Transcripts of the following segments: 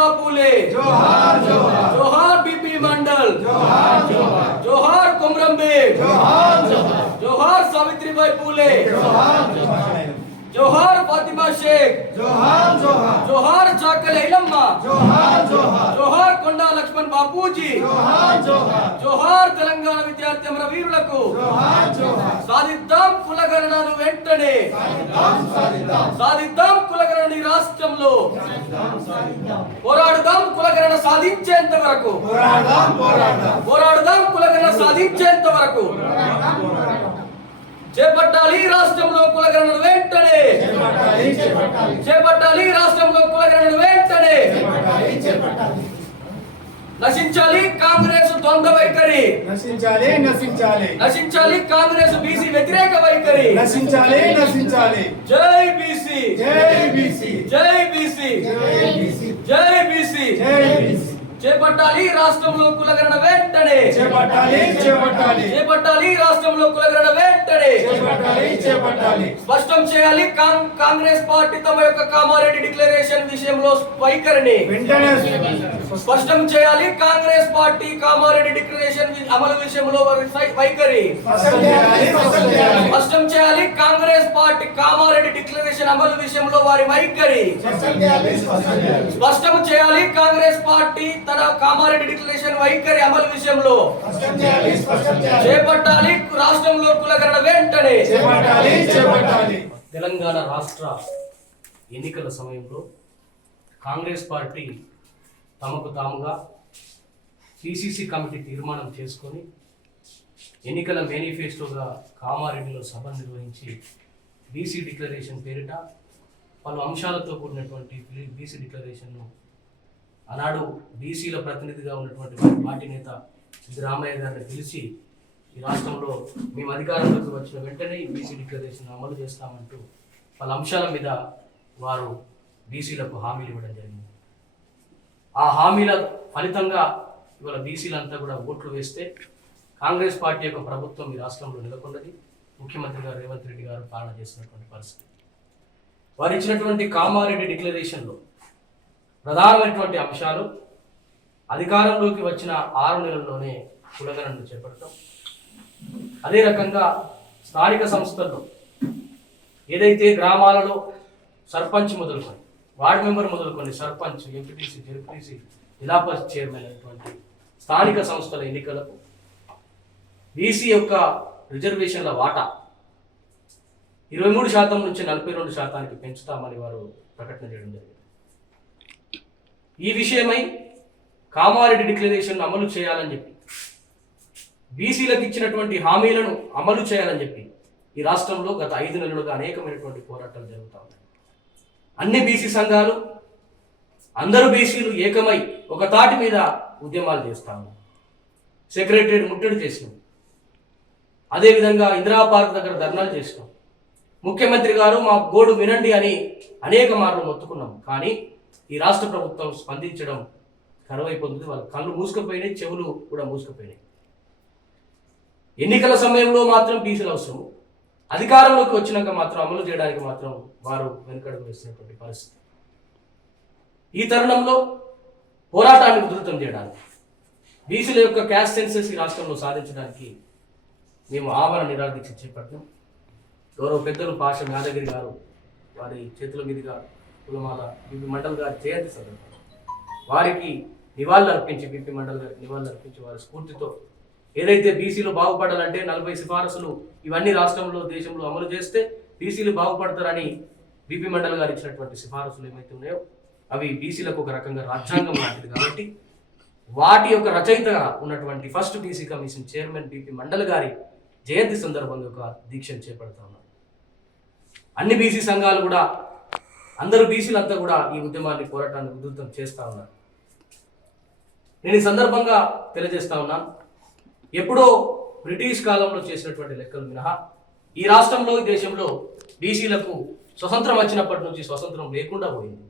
ज्योतिबा फूले, जोहार जोहार, जोहार बीपी मंडल, जोहार जोहार, जोहार कुमरम बेग, जोहार जोहार, जोहार सावित्रीबाई फूले, जोहार जोहार, जोहार फातिमा शेख, जोहार जोहार, जोहार चाकल इलम्मा, जोहार जोहार, जोहार కొండా లక్ష్మణ్ బాపూజీ, जोहार जोहार, జోహార్ తెలంగాణ విద్యార్థి అమరవీరులకు, जोहार जोहार, సాధిద్దాం కులగణనను వెంటనే, సాధిద్దాం కులగణన ఈ రాష్ట్రంలో, పోరాడుదాం కులగణన సాధించేంత వరకు, పోరాడుదాం కులగణన సాధించేంత వరకు, చేపట్టాలి రాష్ట్రంలో కులగణన వెంటనే, చేపట్టాలి రాష్ట్రంలో కులగణన వెంటనే, నశించాలి కాంగ్రెస్ ద్వంద్వ వైఖరి, నశించాలి నశించాలి, నశించాలి కాంగ్రెస్ బీసీ వ్యతిరేక వైఖరి, నశించాలి నశించాలి, జై బీసీ, జై బీసీ, జై బీసీ, జై బీసీ, జై బీసీ, జై బీసీ, చేపట్టాలి రాష్ట్రంలో కులగణన వెంటనే, చేపట్టాలి చేపట్టాలి, చేపట్టాలి రాష్ట్రంలో కులగణన వెంటనే, చేపట్టాలి చేపట్టాలి, స్పష్టం చేయాలి కాంగ్రెస్ పార్టీ తమ యొక్క కామారెడ్డి డిక్లరేషన్ విషయంలో వైఖరిని వెంటనే స్పష్టం చేయాలి కాంగ్రెస్ పార్టీ కామారెడ్డి డిక్లరేషన్ అమలు విషయంలో వైఖరి స్పష్టం చేయాలి కాంగ్రెస్ పార్టీ కామారెడ్డి డిక్లరేషన్ అమలు విషయంలో వారి వైఖరి స్పష్టం చేయాలి కాంగ్రెస్ పార్టీ తన కామారెడ్డి డిక్లరేషన్ వైఖరి అమలు విషయంలో చేపట్టాలి రాష్ట్రంలో కులగణన వెంటనే. తెలంగాణ రాష్ట్ర ఎన్నికల సమయంలో కాంగ్రెస్ పార్టీ తమకు తాముగా పిసిసి కమిటీ తీర్మానం చేసుకొని ఎన్నికల మేనిఫెస్టోగా కామారెడ్డిలో సభ నిర్వహించి బీసీ డిక్లరేషన్ పేరిట పలు అంశాలతో కూడినటువంటి బీసీ డిక్లరేషన్ను ఆనాడు బీసీల ప్రతినిధిగా ఉన్నటువంటి పార్టీ నేత సిద్ధరామయ్య గారిని పిలిచి ఈ రాష్ట్రంలో మేము అధికారంలోకి వచ్చిన వెంటనే ఈ బీసీ డిక్లరేషన్ అమలు చేస్తామంటూ పలు అంశాల మీద వారు బీసీలకు హామీలు ఇవ్వడం జరిగింది. ఆ హామీల ఫలితంగా ఇవాళ బీసీలంతా కూడా ఓట్లు వేస్తే కాంగ్రెస్ పార్టీ యొక్క ప్రభుత్వం ఈ రాష్ట్రంలో నెలకొన్నది. ముఖ్యమంత్రి గారు రేవంత్ రెడ్డి గారు పాలన చేసినటువంటి పరిస్థితి. వారు ఇచ్చినటువంటి కామారెడ్డి డిక్లరేషన్లో ప్రధానమైనటువంటి అంశాలు అధికారంలోకి వచ్చిన 6 నెలల్లోనే కులగణనను చేపడటం, అదే రకంగా స్థానిక సంస్థల్లో ఏదైతే గ్రామాలలో సర్పంచ్ మొదలుకొని వార్డు మెంబర్ మొదలుకొని సర్పంచ్, ఎంపీటీసీ, జెడ్పీటీసీ, జిల్లా పరిషత్ చైర్మన్ అయినటువంటి స్థానిక సంస్థల ఎన్నికలకు బీసీ యొక్క రిజర్వేషన్ల వాటా 23% నుంచి 42% పెంచుతామని వారు ప్రకటన చేయడం జరిగింది. ఈ విషయమై కామారెడ్డి డిక్లరేషన్ అమలు చేయాలని చెప్పి బీసీలకు ఇచ్చినటువంటి హామీలను అమలు చేయాలని చెప్పి ఈ రాష్ట్రంలో గత 5 నెలలుగా అనేకమైనటువంటి పోరాటాలు జరుగుతూ ఉన్నాయి. అన్ని బీసీ సంఘాలు, అందరూ బీసీలు ఏకమై ఒక తాటి మీద ఉద్యమాలు చేస్తాము. సెక్రటరియట్ ముట్టడి చేసినాం, అదేవిధంగా ఇందిరా పార్క్ దగ్గర ధర్నాలు చేసినాం. ముఖ్యమంత్రి గారు మా గోడు వినండి అని అనేక మార్లు మొత్తుకున్నాం. కానీ ఈ రాష్ట్ర ప్రభుత్వం స్పందించడం కరువైపోతుంది. వాళ్ళ కళ్ళు మూసుకుపోయినాయి, చెవులు కూడా మూసుకుపోయినాయి. ఎన్నికల సమయంలో మాత్రం బీసీలు అవసరం, అధికారంలోకి వచ్చినాక మాత్రం అమలు చేయడానికి మాత్రం వారు వెనుకడుగు వేసినటువంటి పరిస్థితి. ఈ తరుణంలో పోరాటాన్ని ఉధృతం చేయడానికి, బీసీల యొక్క క్యాస్ట్ సెన్సెస్ ఈ రాష్ట్రంలో సాధించడానికి మేము ఆమరణ నిరాదీక్ష చేపట్టాం. గౌరవ పెద్దలు పాష యాదగిరి గారు వారి చేతుల మీదుగా కులమాల బీపీ మండల్ గారి జయంతి సందర్భంగా వారికి నివాళులు అర్పించి, బీపీ మండల్ గారికి నివాళులు అర్పించి వారి స్ఫూర్తితో ఏదైతే బీసీలు బాగుపడాలంటే 40 సిఫారసులు ఇవన్నీ రాష్ట్రంలో దేశంలో అమలు చేస్తే బీసీలు బాగుపడతారని బీపీ మండల్ గారు ఇచ్చినటువంటి సిఫారసులు ఏమైతే ఉన్నాయో అవి బీసీలకు ఒక రకంగా రాజ్యాంగం లాంటిది. కాబట్టి వాటి యొక్క రచయితగా ఉన్నటువంటి first BC commission chairman BP mandal గారి జయంతి సందర్భంగా ఒక దీక్షను చేపడతా ఉన్నారు. అన్ని బీసీ సంఘాలు కూడా, అందరూ బీసీలంతా కూడా ఈ ఉద్యమాన్ని, పోరాటాన్ని ఉధృతం చేస్తూ ఉన్నారు. నేను ఈ సందర్భంగా తెలియజేస్తా ఉన్నాను, ఎప్పుడో బ్రిటిష్ కాలంలో చేసినటువంటి లెక్కలు మినహా ఈ రాష్ట్రంలో, ఈ దేశంలో బీసీలకు స్వతంత్రం వచ్చినప్పటి నుంచి స్వతంత్రం లేకుండా పోయింది.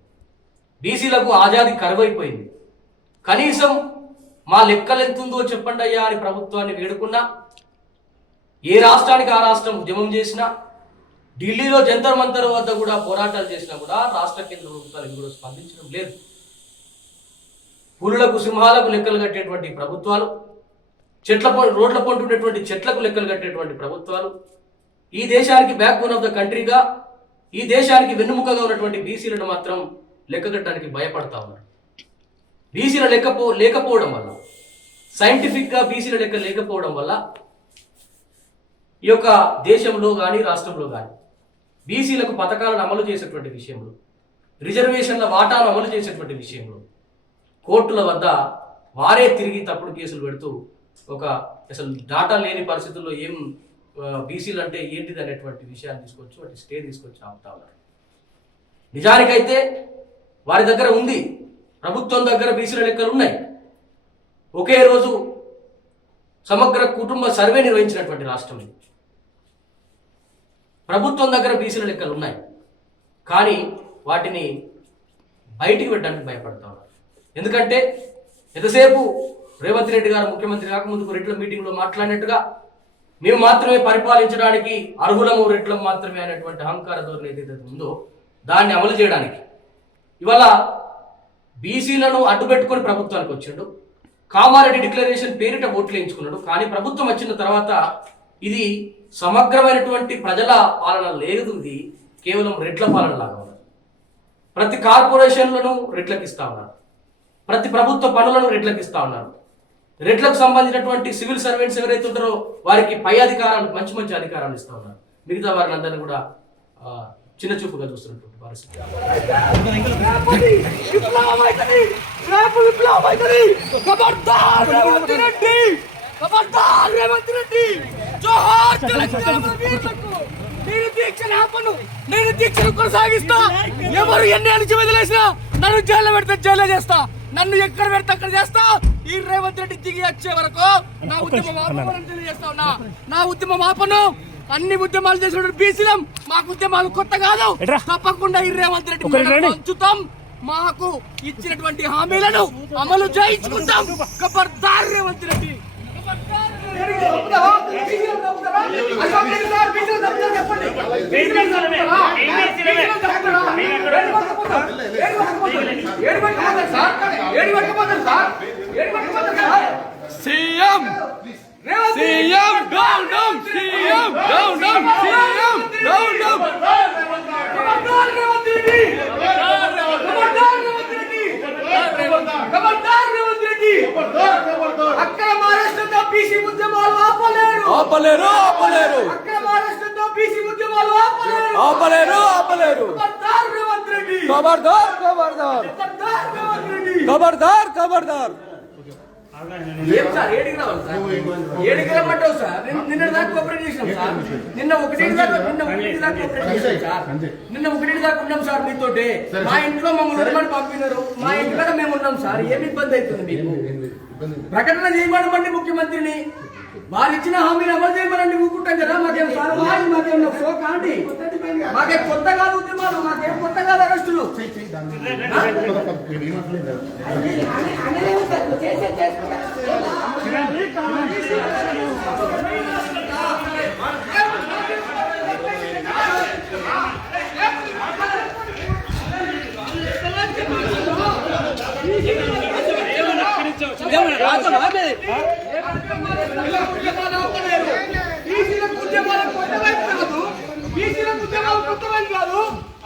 బీసీలకు ఆజాదీ కరువైపోయింది. కనీసం మా లెక్కలు ఎంతుందో చెప్పండి అయ్యా అని ప్రభుత్వాన్ని వేడుకున్నా, ఏ రాష్ట్రానికి ఆ రాష్ట్రం ఉద్యమం చేసినా, ఢిల్లీలో జంతర్ మంతర్ వద్ద కూడా పోరాటాలు చేసినా కూడా రాష్ట్ర కేంద్ర ప్రభుత్వానికి కూడా స్పందించడం లేదు. పులులకు సింహాలకు లెక్కలు కట్టేటువంటి ప్రభుత్వాలు, రోడ్ల పొంటి ఉన్నటువంటి చెట్లకు లెక్కలు కట్టేటువంటి ప్రభుత్వాలు, ఈ దేశానికి బ్యాక్ బోన్ ఆఫ్ ద కంట్రీగా, ఈ దేశానికి వెన్నుముకగా ఉన్నటువంటి బీసీలను మాత్రం లెక్క కట్టడానికి భయపడతా ఉన్నారు. బీసీల లేకపోవడం వల్ల, సైంటిఫిక్గా బీసీల లెక్క లేకపోవడం వల్ల ఈ యొక్క దేశంలో కానీ రాష్ట్రంలో కానీ బీసీలకు పథకాలను అమలు చేసేటువంటి విషయంలో, రిజర్వేషన్ల వాటాను అమలు చేసేటువంటి విషయంలో కోర్టుల వద్ద వారే తిరిగి తప్పుడు కేసులు పెడుతూ అసలు డాటా లేని పరిస్థితుల్లో ఏం బీసీలు అంటే ఏంటిది అనేటువంటి విషయాన్ని తీసుకొచ్చి వాటి స్టే తీసుకొచ్చి ఆపుతా ఉన్నారు. నిజానికైతే వారి దగ్గర ఉంది, ప్రభుత్వం దగ్గర బీసీల లెక్కలు ఉన్నాయి. ఒకే రోజు సమగ్ర కుటుంబ సర్వే నిర్వహించినటువంటి రాష్ట్రం ఇది. ప్రభుత్వం దగ్గర బీసీల లెక్కలు ఉన్నాయి, కానీ వాటిని బయటికి పెట్టడానికి భయపడతా ఉన్నారు. ఎందుకంటే ఎంతసేపు రేవంత్ రెడ్డి గారు ముఖ్యమంత్రి కాకముందుకు రెడ్ల మీటింగ్లో మాట్లాడినట్టుగా మేము మాత్రమే పరిపాలించడానికి అర్హులము, రెడ్లం మాత్రమే అనేటువంటి అహంకార ధోరణి ఏదైతే ఉందో దాన్ని అమలు చేయడానికి ఇవాళ బీసీలను అడ్డుపెట్టుకొని ప్రభుత్వానికి వచ్చిండు. కామారెడ్డి డిక్లరేషన్ పేరిట ఓట్లు వేయించుకున్నాడు. కానీ ప్రభుత్వం వచ్చిన తర్వాత ఇది సమగ్రమైనటువంటి ప్రజల పాలన లేదు, ఇది కేవలం రెడ్ల పాలన లాగా ఉన్నది. ప్రతి కార్పొరేషన్లను రెడ్లకు ఇస్తా ఉన్నారు, ప్రతి ప్రభుత్వ పనులను రెడ్లకు ఇస్తా ఉన్నారు. రెడ్లకు సంబంధించినటువంటి సివిల్ సర్వెంట్స్ ఎవరైతే ఉంటారో వారికి పై అధికారాలు, మంచి మంచి అధికారాలు ఇస్తా ఉన్నారు. మిగతా వారిని అందరినీ కూడా చిన్న చూపుగా చూస్తున్నటువంటి పరిస్థితి. నేను దీక్షను కొనసాగిస్తా. ఎవరు ఎన్ని అణిచి వదిలేసినా నన్ను జైల్లో పెడితే జైల్లో చేస్తా, నన్ను ఎక్కడ పెడితే అక్కడ చేస్తా. ఈ రేవంత్ రెడ్డి దిగి వచ్చే వరకు నా ఉద్యమం ఆపమని తెలియజేస్తా ఉన్నా. నా ఉద్యమం ఆపను. అన్ని ఉద్యమాలు చేసిన బీసీలం, మాకు ఉద్యమాలు కొత్త కాదు. తప్పకుండా ఈ రేవంత్ రెడ్డి ఉంచుతాం. మాకు ఇచ్చినటువంటి హామీలను అమలు చేయించుకుంటాం. ఖబర్దార్ Revanth Reddy. CM CM down down CM down down CM down down. ఖబర్దార్ రేవంత్ రెడ్డి. ఖబర్దార్ రేవంత్ రెడ్డి. ఖబర్దార్ రేవంత్ రెడ్డి. అక్రమ అరెస్టులతో బీసీ ఉద్యమాలు ఆపలేరు. ఆపలేరు ఆపలేరు. అక్రమ అరెస్టులతో బీసీ ఉద్యమాలు ఆపలేరు. ఆపలేరు ఆపలేరు. ఖబర్దార్ రేవంత్ రెడ్డి. ఖబర్దార్ ఖబర్దార్. ఖబర్దార్ రేవంత్ రెడ్డి. ఖబర్దార్ ఖబర్దార్. ఏం సార్ ఏడికి రావాలి సార్? ఏడికి రమ్మంటావు సార్? నిన్న దాకా కోఆపరేట్ చేసినాం సార్. నిన్న ఒకటి దాకా ఉన్నాం సార్ మీతోటే. మా ఇంట్లో మమ్మల్ని ఉండమని పంపినారు, మా ఇంట్లో మేము ఉన్నాం సార్. ఏమి ఇబ్బంది అవుతుంది మీకు? ప్రకటన చేయమనమండి ముఖ్యమంత్రిని, వాళ్ళు ఇచ్చిన హామీని అమలు చేయమనండి. ఊరుకుంటాం కదా. మాకేం షో కాండి, మాకేం కొత్త కాదు ఉద్యమాలు, మాకేం కొత్త కాదు అరెస్టులు.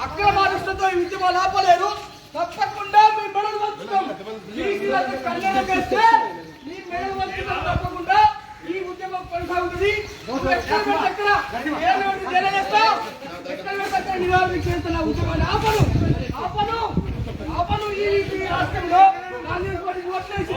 అక్రమాలతో ఈ ఉద్యమాలు ఆపలేరు. తప్పకుండా మీ మెడలు వంచుతాం. కళ్యాణం చేస్తే మీ మెడలు వంచుతాం. తప్పకుండా ఈ ఉద్యమం కొనసాగుతుంది. ఉద్యమాన్ని ఆపను ఆపను ఆపను. ఈ రాష్ట్రంలో కాంగ్రెస్ పార్టీ ఓట్లేసి